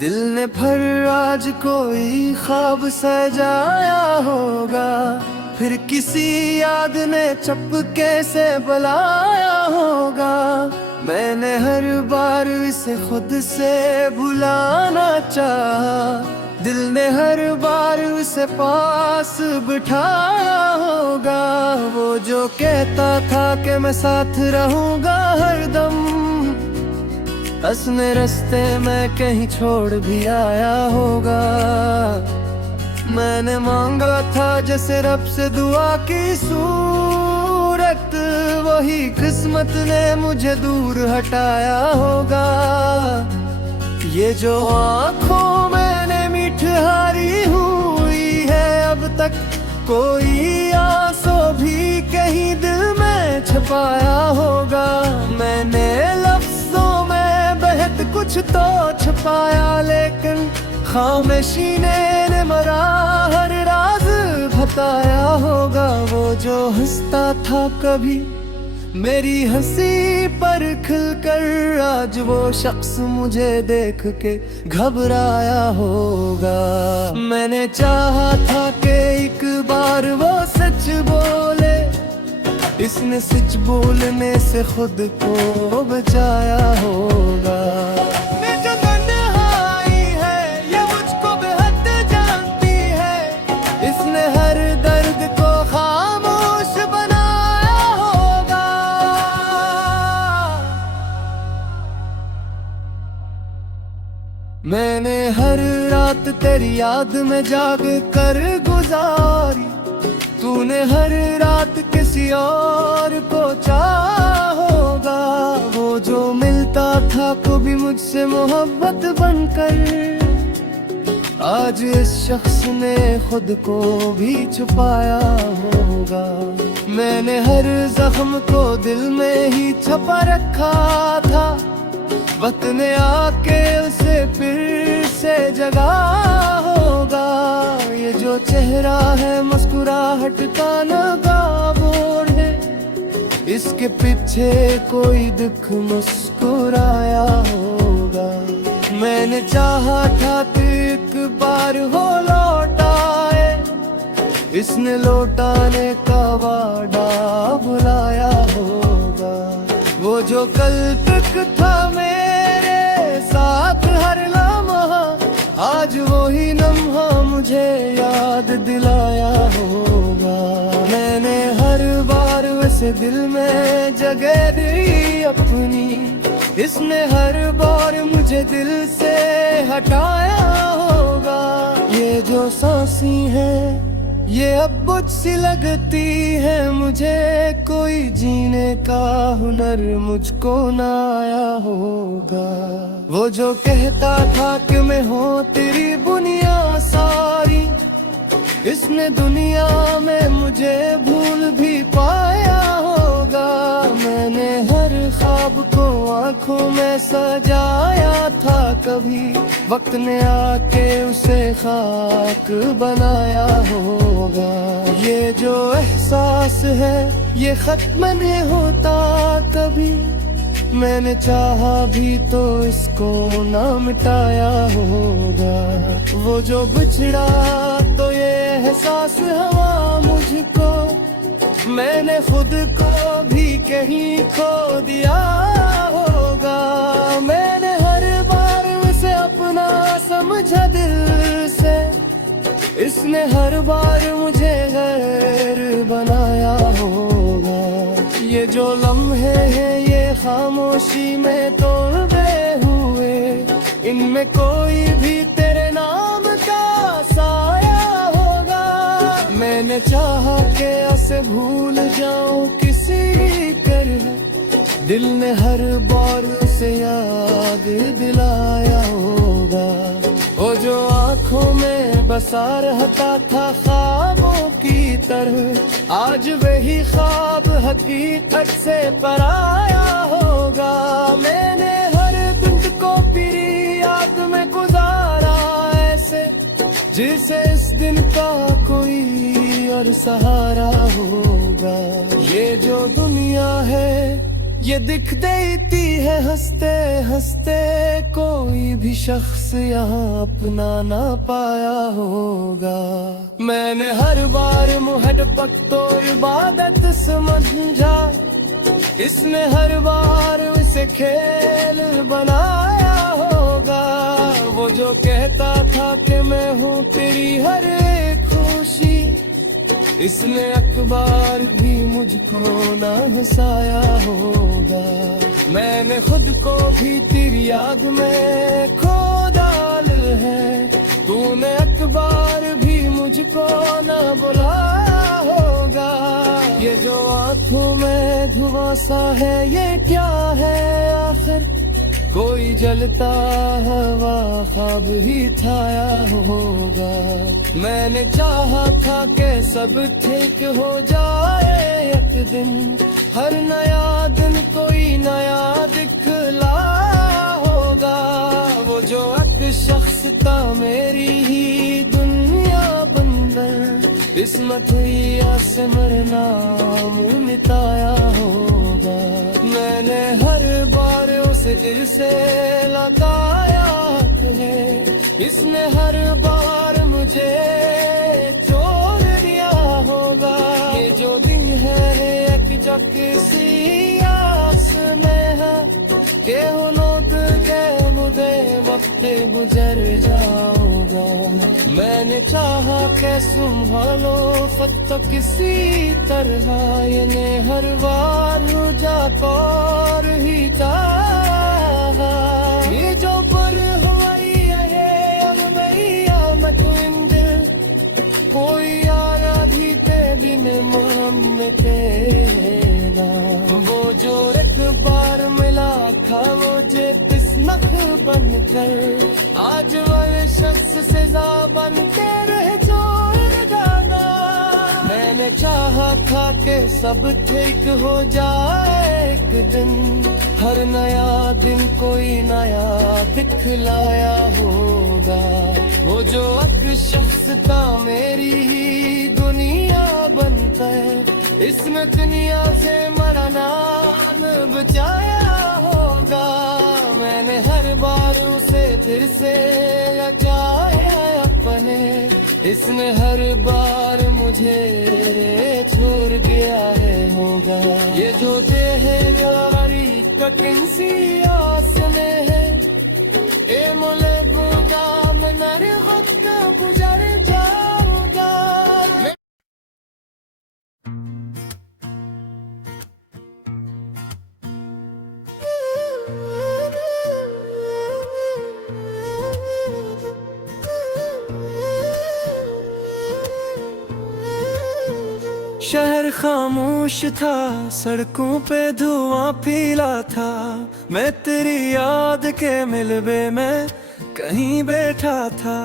दिल ने फिर आज कोई ख्वाब सजाया होगा, फिर किसी याद ने चुपके से बुलाया होगा। मैंने हर बार इसे खुद से भुलाना चाहा, दिल ने हर बार उसे पास बिठाया होगा। वो जो कहता था कि मैं साथ रहूंगा हरदम, असने रास्ते में कहीं छोड़ भी आया होगा। मैंने मांगा था जैसे रब से दुआ की सूरत, वही किस्मत ने मुझे दूर हटाया होगा। ये जो आँखों मैंने मिठारी हुई है, अब तक कोई आंसू भी कहीं दिल में छुपाया होगा। मैंने लफ्जों में बहुत कुछ तो छुपाया, लेकिन खामोशी ने मेरा हर राज बताया होगा। वो जो हंसता था कभी मेरी हंसी पर खिलकर, आज वो शख्स मुझे देख के घबराया होगा। मैंने चाहा था कि एक बार वो सच बोले, इसने सच बोलने से खुद को बचाया होगा। मैंने हर रात तेरी याद में जाग कर गुजारी, तूने हर रात किसी और को चाहा होगा। वो जो मिलता था कभी मुझसे मोहब्बत बनकर, आज इस शख्स ने खुद को भी छुपाया होगा। मैंने हर जख्म को दिल में ही छुपा रखा था, वक्त ने आके उसे फिर से जगा होगा। ये जो चेहरा है मुस्कुराहट का नगाबोर है, इसके पीछे कोई दुख मुस्कुराया होगा। मैंने चाहा था कि एक बार हो लौट आए, इसने लौटाने का वादा बुलाया होगा। वो जो कल तक था मेरे साथ हर लम्हा, आज वही लम्हा मुझे याद दिलाया होगा। मैंने हर बार वैसे दिल में जगह दी अपनी, इसने हर बार मुझे दिल से हटाया होगा। ये जो सांसी है ये अब मुझसे लगती है, मुझे कोई जीने का हुनर मुझको ना आया होगा। वो जो कहता था कि मैं हूँ तेरी बुनियाद सारी, इसने दुनिया में मुझे भूल भी पाया होगा। मैंने हर ख्वाब को आंखों में सजाया था, कभी वक्त ने आके उसे खाक बनाया होगा। ये जो एहसास है ये खत्म नहीं होता कभी, मैंने चाहा भी तो इसको ना मिटाया होगा। वो जो बिछड़ा तो ये एहसास हुआ मुझको, मैंने खुद को भी कहीं खो दिया होगा। मैंने हर बार उसे अपना समझा दिल से, इसने हर बार मुझे गैर बनाया होगा। ये जो लम्हे हैं ये खामोशी में तोड़े हुए, इनमें कोई भी तेरे नाम का साया होगा। मैंने चाहा कि ऐसे भूल जाऊं किसी तरह, दिल ने हर बार उसे याद दिलाया होगा। वो जो आँखों में बसा रहता था ख्वाबों की तरह, आज वही ख्वाब हकीकत से पराया होगा। मैंने हर दिन को तेरी याद में गुजारा ऐसे, जिसे इस दिन का कोई और सहारा होगा। ये जो दुनिया है ये दिख देती है हंसते हंसते, कोई भी शख्स यहाँ अपना ना पाया होगा। मैंने हर बार मोहब्बत तो इबादत समझा, इसने हर बार उसे खेल बनाया होगा। वो जो कहता था कि मैं हूँ तेरी हर एक खुशी, इसने अखबार भी मुझको ना हंसाया होगा। मैंने खुद को भी तेरी याद में खो डाल है, तूने अखबार भी मुझको ना बुलाया होगा। ये जो आंखों में धुआं सा है ये क्या है आखिर, कोई जलता हवा ख्वाब ही छाया होगा। मैंने चाहा था कि सब ठीक हो जाए एक दिन, हर नया दिन कोई नया दिखलाया होगा। वो जो एक शख्स था मेरी ही दुनिया बंदर, किस्मत ही आसे मरना मुँह मिटाया होगा। मैंने हर बार उसे दिल से लगाया है, इसने हर बार मुझे छोड़ दिया होगा। ये जो दिन है एक जो किसी आस में है, के नोट के मुझे वक्त गुजर जाऊंगा। मैंने चाहा के संभालो फक्त किसी तरह, ये हर बार जाता ही चाहा। ये जो पर हुई है भैया मैं तुम दिल, कोई यारा भी ते बिन मोहम तेरा। वो जो एक बार मिला था मुझे किस्मत बनकर, आज वाले शख्स से बन के रह जोड़ जाना। मैंने चाहा था कि सब ठीक हो जाए एक दिन, हर नया दिन कोई नया दिखलाया होगा। वो जो एक शख्स था मेरी ही दुनिया बनता है, इसमें दुनिया से मरना बचाया होगा। मैंने हर बार उसे फिर से लगाया अपने, इसने हर बार मुझे छोड़ दिया है होगा। ये जो है गाड़ी का किसी आस में है, ए मोले गुदा मैं मेरे खुद का गुजर जाऊंगा। शहर खामोश था, सड़कों पे धुआं फैला था, मैं तेरी याद के मिलबे में कहीं बैठा था।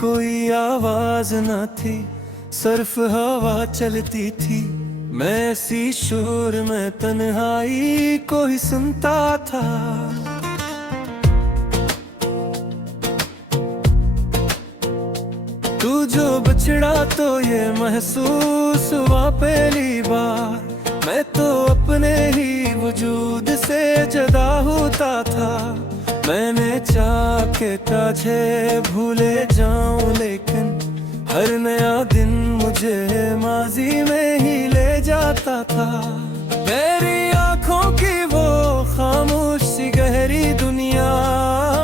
कोई आवाज न थी, सिर्फ हवा चलती थी, मैं ऐसी शोर में तन्हाई को ही सुनता था। तू जो बछड़ा तो ये महसूस हुआ पहली बार, मैं तो अपने ही वजूद से जुदा होता था। मैंने चाह के तुझे भूले जाऊं, लेकिन हर नया दिन मुझे माजी में ही ले जाता था। मेरी आंखों की वो खामोश सी गहरी दुनिया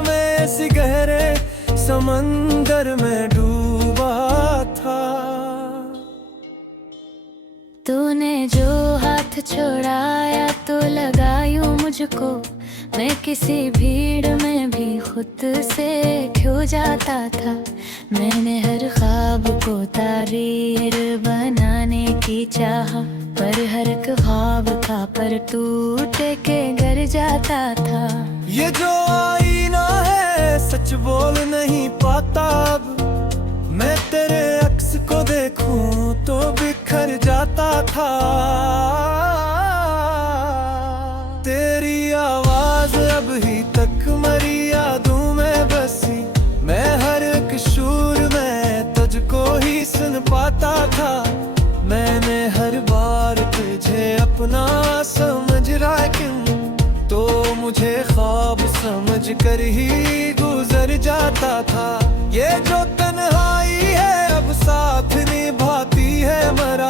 में, ऐसी गहरे समंदर में डूबा था। तूने जो हाथ छोड़ाया तो लगा यूं मुझको, मैं किसी भीड़ में भी खुद से खो जाता था। मैंने हर ख्वाब को तारीर बनाने की चाह, पर हर एक ख्वाब का पर टूट के गिर जाता था। ये जो आईना है सच बोल नहीं पाता अब, मैं तेरे अक्स को देखूं तो बिखर जाता था। तेरी आवाज अब ही तक मरी यादों में बसी, मैं हर एक शूर में तुझको ही सुन पाता था। मैंने हर बार तुझे अपना समझ रहा, क्यों मुझे ख्वाब समझ कर ही गुजर जाता था। ये जो तन्हाई है अब साथ निभाती है मरा,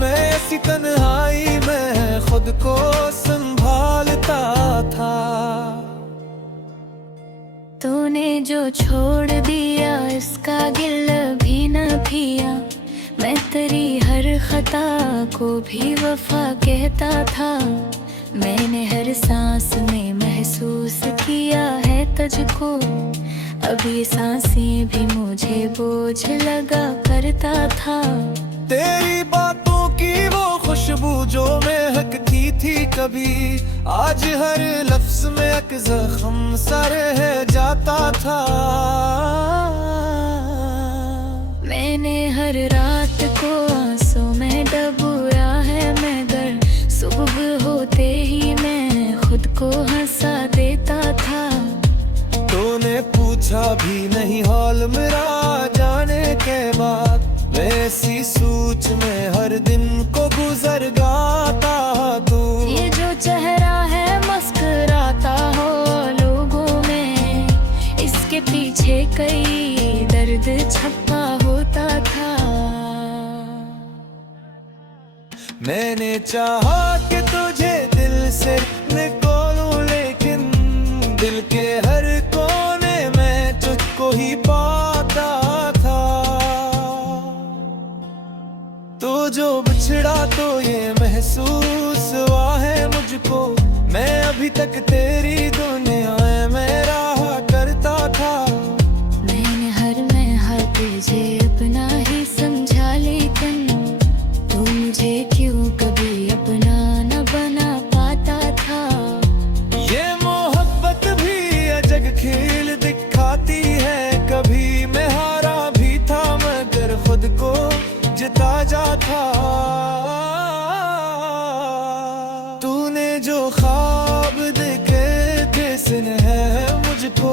मैं ऐसी तन्हाई में खुद को संभालता था। तूने जो छोड़ दिया इसका गिल भी न किया, मैं तेरी हर खता को भी वफा कहता था। मैंने हर सांस में महसूस किया है तुझको, अब ये सांसें भी मुझे बोझ लगा करता था। तेरी बातों की वो खुशबू जो महकती थी कभी, आज हर लफ्ज में एक जख्म सा रह जाता था। मैंने हर रात को आंसू में डुबोया है, मगर सुबह होते ही मैं खुद को हंसा देता था। तूने पूछा भी नहीं हाल मेरा जाने के बाद, मैं ऐसी सोच में हर दिन को गुजर गाता तू। ये जो चेहरा है मुस्कुराता हो लोगों में, इसके पीछे कई दर्द छपा होता था। मैंने चाहा कि तुझे दिल से निकालूं, लेकिन दिल के हर कोने में तुझको ही पाता था। तो जो बिछड़ा तो ये महसूस हुआ है मुझको, मैं अभी तक तेरी दुनिया में रहा करता था। मैंने हर तुझे अपना ही समझा, लेकिन तू मुझे क्यों कभी अपना न बना पाता था। ये मोहब्बत भी अजब खेल दिखाती है, कभी मैं हारा भी था मगर खुद को जिता जाता। तूने जो ख्वाब देखे थे सुने मुझको,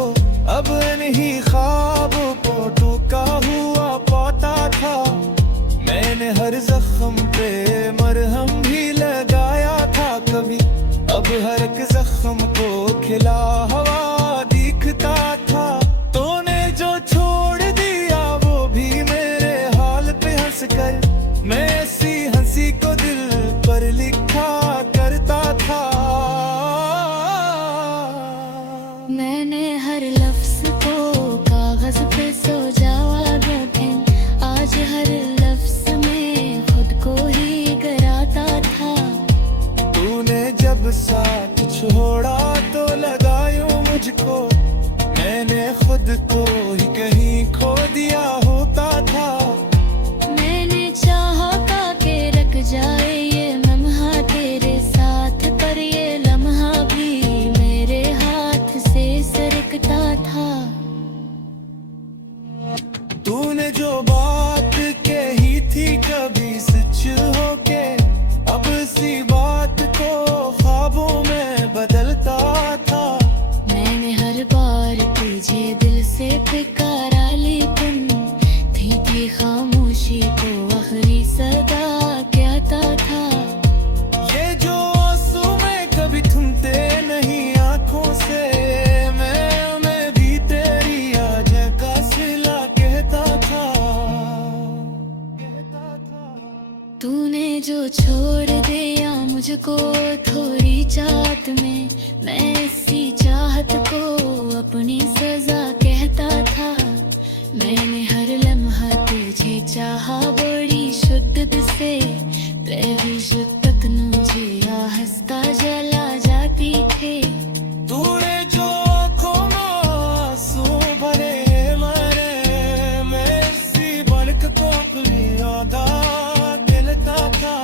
अब इन्हीं ख्वाबों को टूका हुआ पाता था। मैंने हर जख्म पे मरहम भी लगाया था कभी, अब हर एक जख्म को खिला हवा दिखता था। तूने जो छोड़ दिया वो भी मेरे हाल पे हंस कर, मैं ऐसी हंसी को दिल पर लिखा करता था। मैंने हर लफ्ज को कागज पे सजाया, लेकिन आज हर लफ्ज में खुद को ही गराता था। तूने जब साथ छोड़ा तो लगा यूं मुझको, मैंने खुद को ही कहीं खो दिया होता था। मैंने चाहा के रख जाए ये लम्हा तेरे साथ, पर ये लम्हा भी मेरे हाथ से सरकता था। तूने जो बात कही थी कभी सच होके, अब इसी बात को ख्वाबों में बदलता था। मैंने हर बार तुझे दिल से पुकारा, लेकिन थी खामोशी को आखिरी सदा कहता था। ये जो आंसू में कभी थमते नहीं आंखों से, मैं भी तेरी आज का सिला कहता था। तूने जो छोड़ दिया मुझको थोड़ी चाहत में, मैं इसी चाहत को अपनी सजा कहता था। मैंने हर लम्हा तुझे चाहा बड़ी शुद्ध से, तेरी शिद्दत मुझे आहिस्ता जला जाती थी। तूने जो आँखों में आंसू भरे मरे, मैं इसी बल्क को अपनी यादा गिनता था।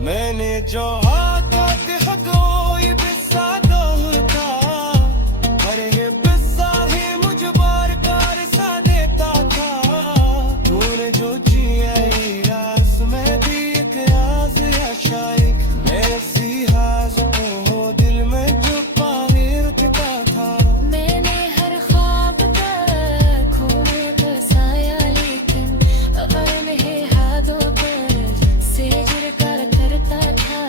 मैंने जो हाथा के हकोई बिस्सा दोहता, पर ये बिस्सा ही मुझ बार बार सा देता था। तूने जो जिया रास में भी एक राज या शायद, ऐसी हाज को दिल में जो पानी रखता था। मैंने हर ख्वाब का खून बसाया, लेकिन अब नहीं हाथों पर से जुड़ कर करता था।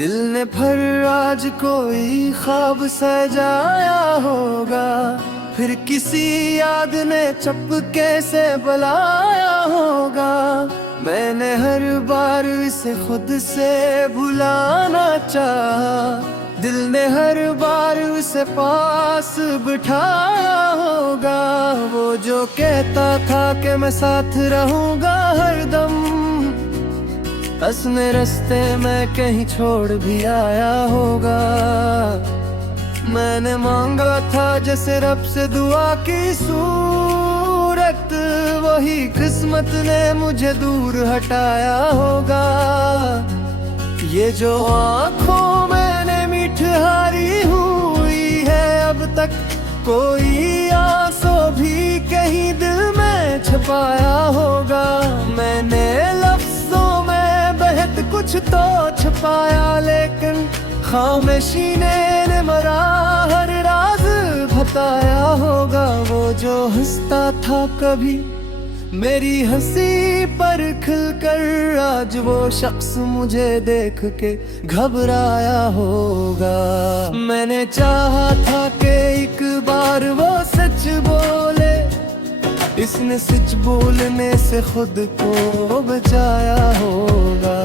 दिल ने फिर आज कोई ख्वाब सजाया होगा, फिर किसी याद ने चपके से बुलाया होगा। मैंने हर बार इसे खुद से भुलाना चाहा, दिल ने हर बार उसे पास बिठाया होगा। वो जो कहता था कि मैं साथ रहूंगा हरदम, असने रास्ते में कहीं छोड़ भी आया होगा। मैंने मांगा था जैसे रब से दुआ की सूरत, वही किस्मत ने मुझे दूर हटाया होगा। ये जो आँखों मैंने मिठारी हुई है, अब तक कोई आंसू भी कहीं दिल में छुपाया होगा। मैंने लफ्जों में बहुत कुछ तो छुपाया, लेकिन खामोशी ने मेरा हर राज बताया होगा। वो जो हंसता था कभी मेरी हंसी पर खिलकर, आज वो शख्स मुझे देख के घबराया होगा। मैंने चाहा था कि एक बार वो सच बोले, इसने सच बोलने से खुद को बचाया होगा।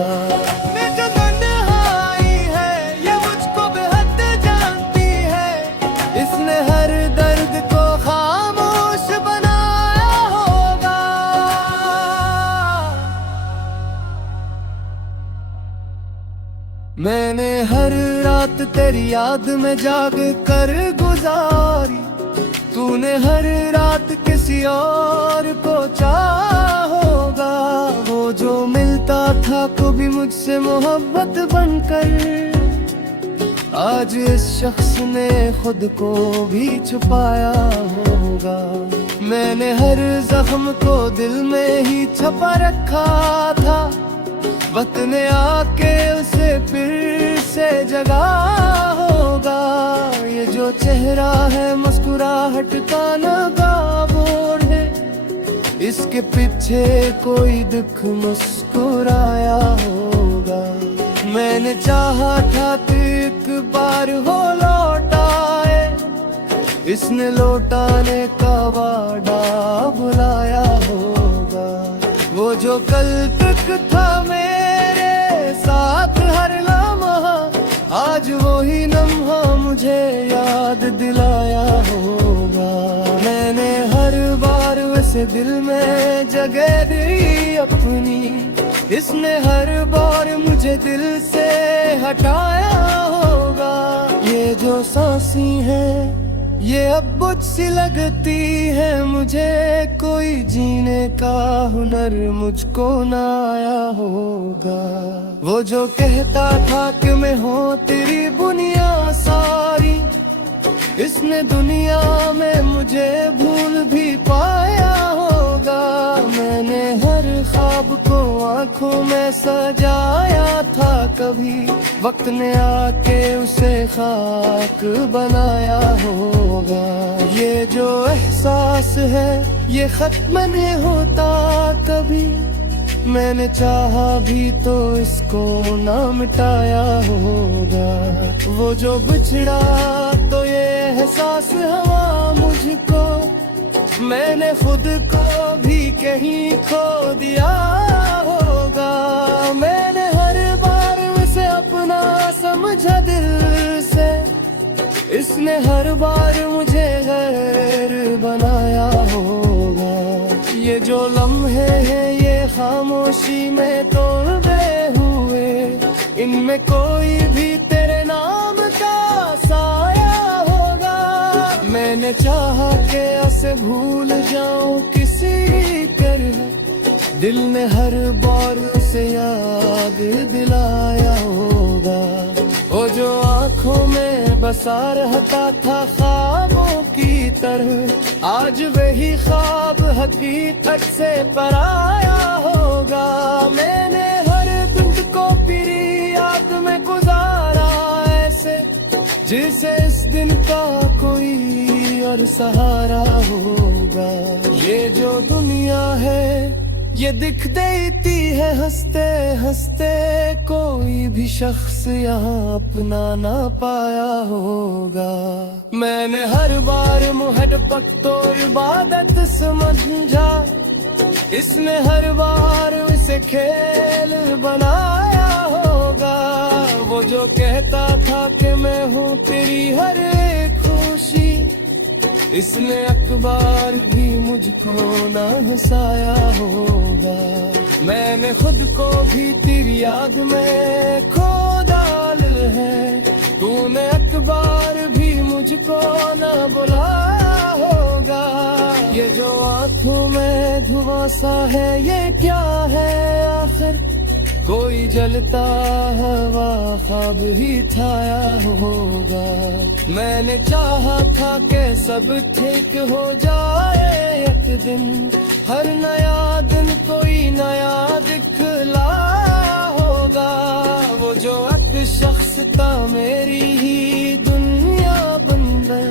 इसने हर दर्द को खामोश बनाया होगा। मैंने हर रात तेरी याद में जाग कर गुजारी, तूने हर रात किसी और को चाहा होगा। वो जो मिलता था कभी मुझसे मोहब्बत बनकर, आज इस शख्स ने खुद को भी छुपाया होगा। मैंने हर जख्म को दिल में ही छपा रखा था, वक्त ने आके उसे फिर से जगा होगा। ये जो चेहरा है मुस्कुराहट का नगाबोर है, इसके पीछे कोई दुख मुस्कुराया होगा। मैंने चाहा था कि एक बार हो लौटाए, इसने लौटाने का वादा बुलाया होगा। वो जो कल तक था मेरे साथ हर लम्हा, आज वही लम्हा मुझे याद दिलाया होगा। मैंने हर बार वैसे दिल में जगह दी अपनी, इसने हर बार मुझे दिल से हटाया होगा। ये जो सांसी है ये अब मुझसे लगती है, मुझे कोई जीने का हुनर मुझको ना आया होगा। वो जो कहता था कि मैं हूँ तेरी बुनियाद सारी, इसने दुनिया में मुझे भूल भी पाया होगा। मैंने हर ख्वाब को आंखों में सजाया था, कभी वक्त ने आके उसे खाक बनाया होगा। ये जो एहसास है ये खत्म नहीं होता कभी, मैंने चाहा भी तो इसको ना मिटाया होगा। वो जो बिछड़ा तो ये एहसास हुआ मुझको, मैंने खुद को भी कहीं खो दिया होगा। मैंने हर बार उसे अपना समझा दिल से, इसने हर बार मुझे गैर बनाया होगा। ये जो लम्हे हैं ये खामोशी में तोड़े हुए, इनमें कोई भी तेरे नाम का साया होगा। मैंने चाहा कि उसे भूल जाऊं किसी तरह, दिल ने हर बार उसे याद दिलाया होगा। वो जो आंखों में बसा रहता था ख्वाबों की तरह, आज वही ख्वाब हकीकत से पराया होगा। मैंने हर दिन को फिरी याद में गुजारा ऐसे, जिसे इस दिन का कोई और सहारा होगा। ये जो दुनिया है ये दिख देती है हंसते हंसते, कोई भी शख्स यहाँ अपना ना पाया होगा। मैंने हर बार मुहट पकतोर इबादत समझा, इसने हर बार इसे खेल बनाया होगा। वो जो कहता था कि मैं हूँ तेरी हर एक खुशी, इसने अखबार भी मुझको ना हंसाया होगा। मैंने खुद को भी तेरी याद में खो डाल है, तूने अखबार भी मुझको ना बुलाया होगा। ये जो आंखों में धुआं सा है ये क्या है आखिर, कोई जलता हवा ख्वाब ही छाया होगा। मैंने चाहा था कि सब ठीक हो जाए एक दिन, हर नया दिन कोई नया दिखलाया होगा। वो जो एक शख्स था मेरी ही दुनिया बंदर,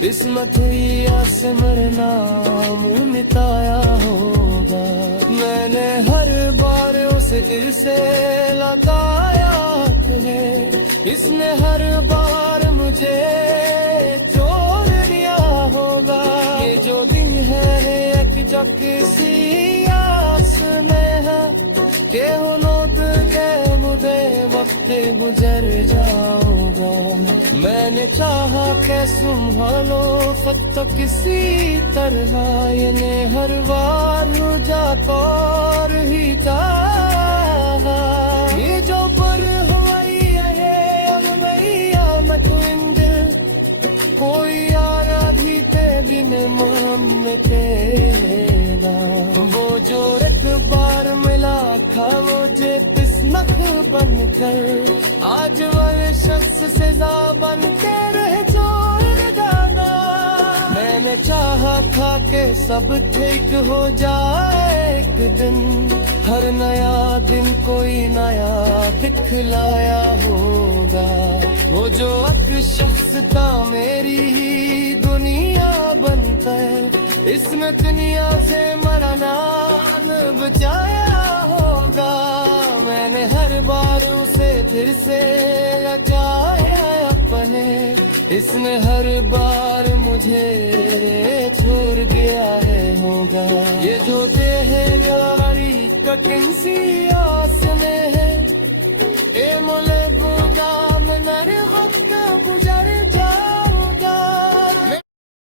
किस्मत ही से मरना मुँह मिटाया होगा। मैंने हर बार उसे दिल से लगाया है, इसने हर बार मुझे छोड़ दिया होगा। ये जो दिन है एक जग सी आस में है, के हुनोद के मुझे वक्त गुजर जाओगा। मैंने चाहा के संभालो खुद तो किसी तरह, यानी हर बार जाता और ही चाहा। ये जो पर हुई है अब मैया मैं तुम दिल, कोई यारा भी ते बिन मोहम तेरा। वो जो एक बार मिला था वो जे किस्मत बनकर, आज वह शख्स से जा बन के रह जाना। मैंने चाहा था कि सब ठीक हो जाए एक दिन, हर नया दिन कोई नया दिखलाया होगा। वो जो एक शख्स था मेरी ही दुनिया बनता है, इसने दुनिया से मरना बचाया होगा। मैंने हर बार उसे फिर से लगाया अपने, इसने हर बार मुझे छोड़ दिया है होगा। ये जो है गाड़ी का किसी